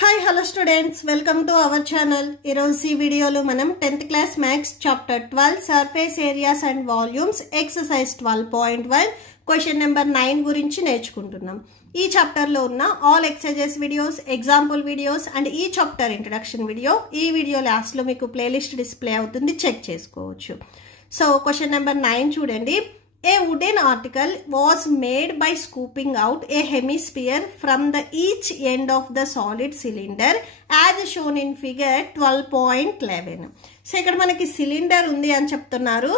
Hi, hello students. Welcome to our channel. Ee video manam 10th class maths chapter 12 surface areas and volumes exercise 12.1 question number 9 gurinchi నేర్చుకుంటున్నాం. ఈ chapter లో ఉన్న all exercises videos, example videos and ఈ chapter introduction video ఈ video last లో మీకు playlist display అవుతుంది, check చేసుకోవచ్చు. సో క్వశ్చన్ నెంబర్ 9 చూడండి. A wooden article was made by scooping out a hemisphere from the each end of the solid cylinder as shown in figure 12.11. So ఇక్కడ మనకి cylinder ఉంది అని చెప్తున్నారు.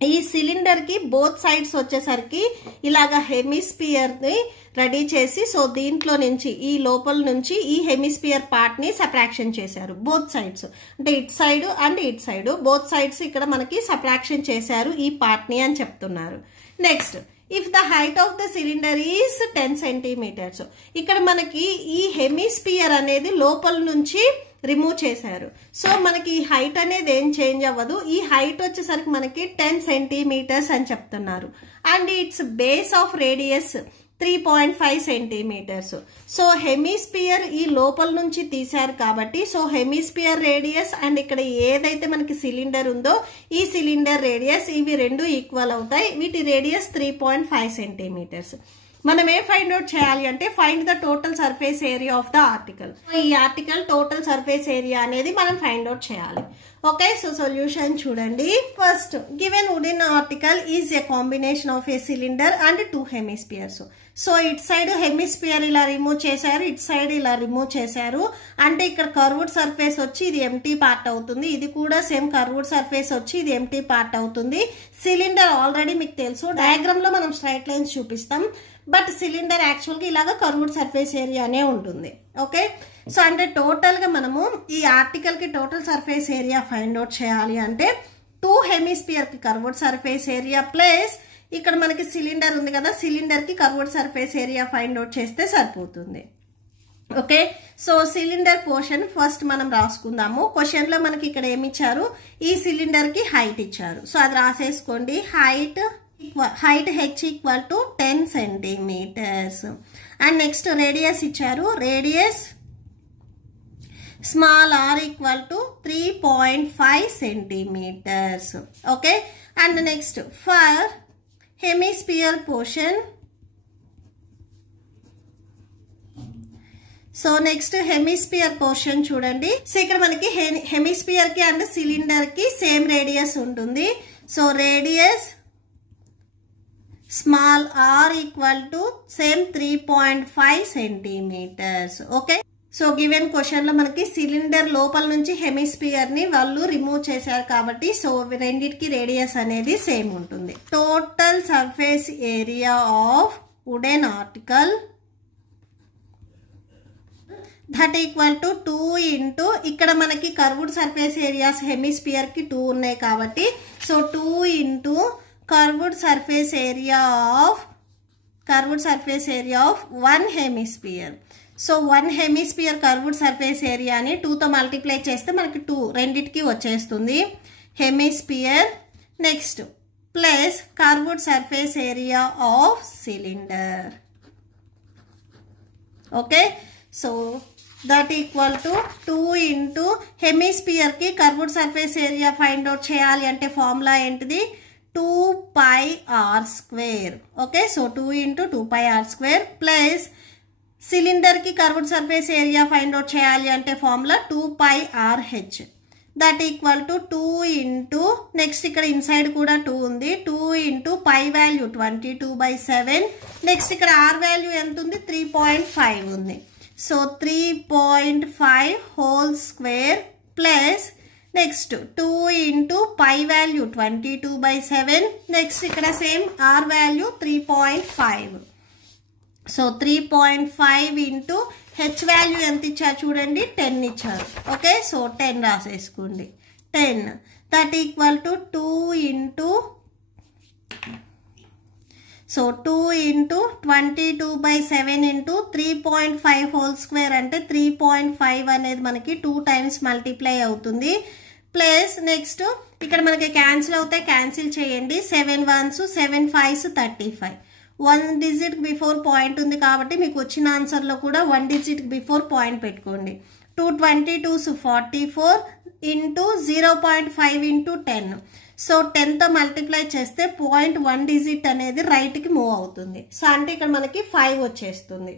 ఈ సిలిండర్ కి బోత్ సైడ్స్ వచ్చేసరికి ఇలాగా హెమిస్పియర్ ని రెడీ చేసి, సో దీంట్లో నుంచి ఈ లోపల నుంచి ఈ హెమిస్పియర్ పార్ట్ ని సబ్ట్రాక్షన్ చేశారు. బోత్ సైడ్స్ అంటే it side and it side both sides ఇక్కడ మనకి సబ్ట్రాక్షన్ చేశారు ఈ పార్ట్ ని అని చెప్తున్నారు. Next, if the height of the cylinder is 10 centimetres. ఇక్కడ మనకి ఈ హెమిస్పియర్ అనేది లోపల నుంచి రిమూవ్ చేశారు. సో మనకి ఈ హైట్ అనేది ఏం చేంజ్ అవ్వదు. ఈ హైట్ వచ్చేసరికి మనకి 10 సెంటీమీటర్స్ అని చెప్తున్నారు. And its base of radius 3.5 centimetres. So hemisphere ఈ లోపల నుంచి తీశారు కాబట్టి, సో హెమిస్పియర్ రేడియస్ అండ్ ఇక్కడ ఏదైతే మనకి సిలిండర్ ఉందో ఈ సిలిండర్ రేడియస్ ఇవి రెండు ఈక్వల్ అవుతాయి. వీటి రేడియస్ 3.5 సెంటీమీటర్స్. మనం ఏం ఫైండ్ అవుట్ చేయాలి అంటే find the total surface area of the article. ఈ ఆర్టికల్ టోటల్ సర్ఫేస్ ఏరియా అనేది మనం ఫైండ్ అవుట్ చేయాలి. ఓకే, సో సొల్యూషన్ చూడండి. First, given wooden article is a combination of A cylinder and 2 hemispheres. So it side hemisphere ఇలా remove చేశారు, it side ఇలా remove చేశారు. అంటే ఇక్కడ కర్వ్డ్ సర్ఫేస్ వచ్చి ఇది ఎంటీ పార్ట్ అవుతుంది, ఇది కూడా సేమ్ కర్వ్డ్ సర్ఫేస్ వచ్చి ఇది ఎంటీ పార్ట్ అవుతుంది. సిలిండర్ ఆల్రెడీ మీకు తెలుసు, డయాగ్రామ్ లో మనం స్ట్రైట్ లైన్స్ చూపిస్తాం, బట్ సిలిండర్ యాక్చువల్ గా ఇలాగా కర్వ్డ్ సర్ఫేస్ ఏరియానే ఉంటుంది. ఓకే, సో అంటే టోటల్ గా మనము ఈ ఆర్టికల్ కి total surface area find out చేయాలి అంటే 2 హెమిస్పియర్ కి కర్వ్డ్ సర్ఫేస్ ఏరియా ప్లస్ ఇక్కడ మనకి సిలిండర్ ఉంది కదా, సిలిండర్ కి curved surface area find out చేస్తే సరిపోతుంది. Okay, so cylinder portion first మనం రాసుకుందాము. క్వశ్చన్ లో మనకి ఇక్కడ ఏమి ఇచ్చారు, ఈ సిలిండర్ కి హైట్ ఇచ్చారు. సో అది రాసేసుకోండి. Height h equal to 10 centimetres. And next radius ఇచ్చారు, radius small r equal to 3.5 centimetres. Okay, and next for hemisphere portion, so next hemisphere portion చూడండి. సో ఇక్కడ మనకి హెమిస్పియర్ కి అండ్ సిలిండర్ కి సేమ్ రేడియస్ ఉంటుంది. So radius small r equal to same 3.5 centimetres. Okay, so given question లో మనకి cylinder లోపల నుంచి హెమిస్పియర్ ని వాళ్ళు రిమూవ్ చేశారు కాబట్టి సో రెండిటికి రేడియస్ అనేది సేమ్ ఉంటుంది. Total surface area of wooden article that equal to 2 into ఇక్కడ మనకి కర్వ్డ్ సర్ఫేస్ ఏరియాస్ హెమిస్పియర్ కి 2 ఉన్నాయి కాబట్టి so 2 into curved surface area of 1 hemisphere. So 1 hemisphere curved surface ఏరియాని 2తో మల్టిప్లై చేస్తే మనకి 2 రెండిటికి వచ్చేస్తుంది hemisphere. Next plus curved surface area of cylinder. Okay, so that equal to 2 into hemisphere కి curved surface area find out చేయాలి అంటే formula ఏంటిది, 2πr². Okay, so 2 into 2πr² plus cylinder కి curved surface area find out చేయాలి అంటే formula 2πrh. That equal to 2 into next ఇక్కడ inside కూడా 2 ఉంది, 2 ఇంటూ పై వాల్యూ 22/7. నెక్స్ట్ ఇక్కడ ఆర్ వాల్యూ ఎంత ఉంది, 3.5 ఉంది. So 3.5 whole square plus next 2 into pi value 22/7. Next ఇక్కడ same r value 3.5. So 3.5 into h value ఎంత ఇచ్చారు చూడండి, 10 ఇచ్చారు. ఓకే, సో 10 రాసేసుకోండి. 10 that equal to 2 into so 2 into 22/7 into 3.5 whole square అంటే 3.5 అనేది మనకి 2 టైమ్స్ మల్టిప్లై అవుతుంది. ప్లస్ నెక్స్ట్ ఇక్కడ మనకి క్యాన్సిల్ అవుతాయి, క్యాన్సిల్ చేయండి. 7 1s 7 5s 35. 1 digit before point ఉంది కాబట్టి మీకు వచ్చిన ఆన్సర్లో కూడా 1 డిజిట్ బిఫోర్ పాయింట్ పెట్టుకోండి. 222s 44 ఇంటూ 0.5 ఇంటూ 10. సో 10తో మల్టిప్లై చేస్తే 0.1 డిజిట్ అనేది రైట్కి మూవ్ అవుతుంది. సో అంటే ఇక్కడ మనకి 5 వచ్చేస్తుంది.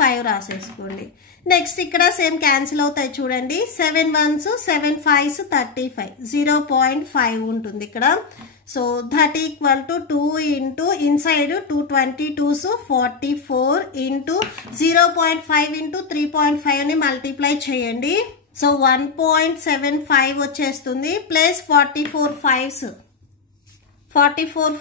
5 రాసేసుకోండి. నెక్స్ట్ ఇక్కడ సేమ్ క్యాన్సిల్ అవుతాయి చూడండి. 7 1s 7 5s 35 0.5 ఉంటుంది ఇక్కడ. So that equal to 2 into inside 222s 44 ఇంటూ 0.5 ఇంటూ 3.5 అని మల్టిప్లై చేయండి. సో 1.75 వచ్చేస్తుంది ప్లస్ 44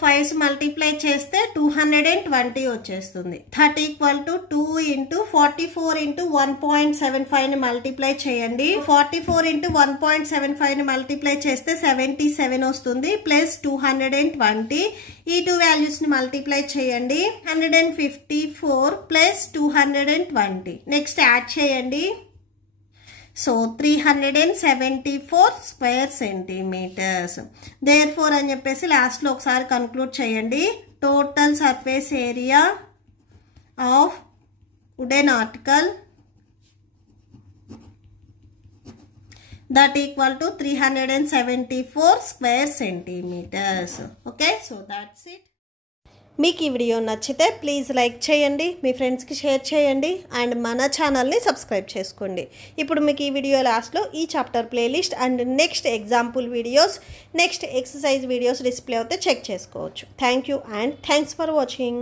5s మల్టిప్లై చేస్తే 220 వచ్చేస్తుంది. That equal to 2 into 44 into 1.75 ని మల్టిప్లై చేయండి. 44 ఇంటూ 1.75 ని మల్టిప్లై చేస్తే 77 వస్తుంది ప్లస్ 220. ఈ 2 వాల్యూస్ ని మల్టిప్లై చేయండి. 154 ప్లస్ 220. నెక్స్ట్ యాడ్ చేయండి. So 374 square centimetres. దేర్ఫోర్ అని చెప్పేసి లాస్ట్లో ఒకసారి కన్క్లూడ్ చేయండి. Total surface area of wooden article that equal to 374 square centimeters. Okay, so that's it. మీకు ఈ వీడియో నచ్చితే ప్లీజ్ లైక్ చేయండి, మీ ఫ్రెండ్స్కి షేర్ చేయండి అండ్ మన ఛానల్ని సబ్స్క్రైబ్ చేసుకోండి. ఇప్పుడు మీకు ఈ వీడియో లాస్ట్లో ఈ chapter playlist and next example videos, next exercise videos display అవుతే చెక్ చేసుకోవచ్చు. Thank you and thanks for watching.